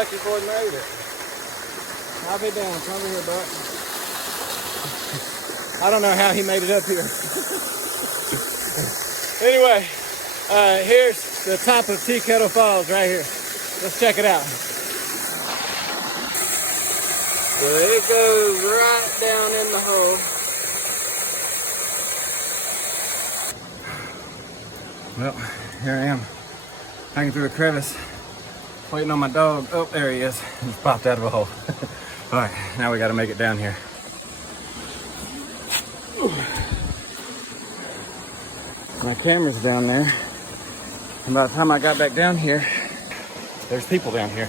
Bucky boy made it. I'll be down. Come over here, Buck. I don't know how he made it up here. Anyway, here's the top of Kettle Falls right here. Let's check it out. So it goes right down in the hole. Well, here I am, hanging through a crevice, waiting on my dog. Oh, there he is. He's popped out of a hole. All right, now we got to make it down here. My camera's down there. And by the time I got back down here, there's people down here.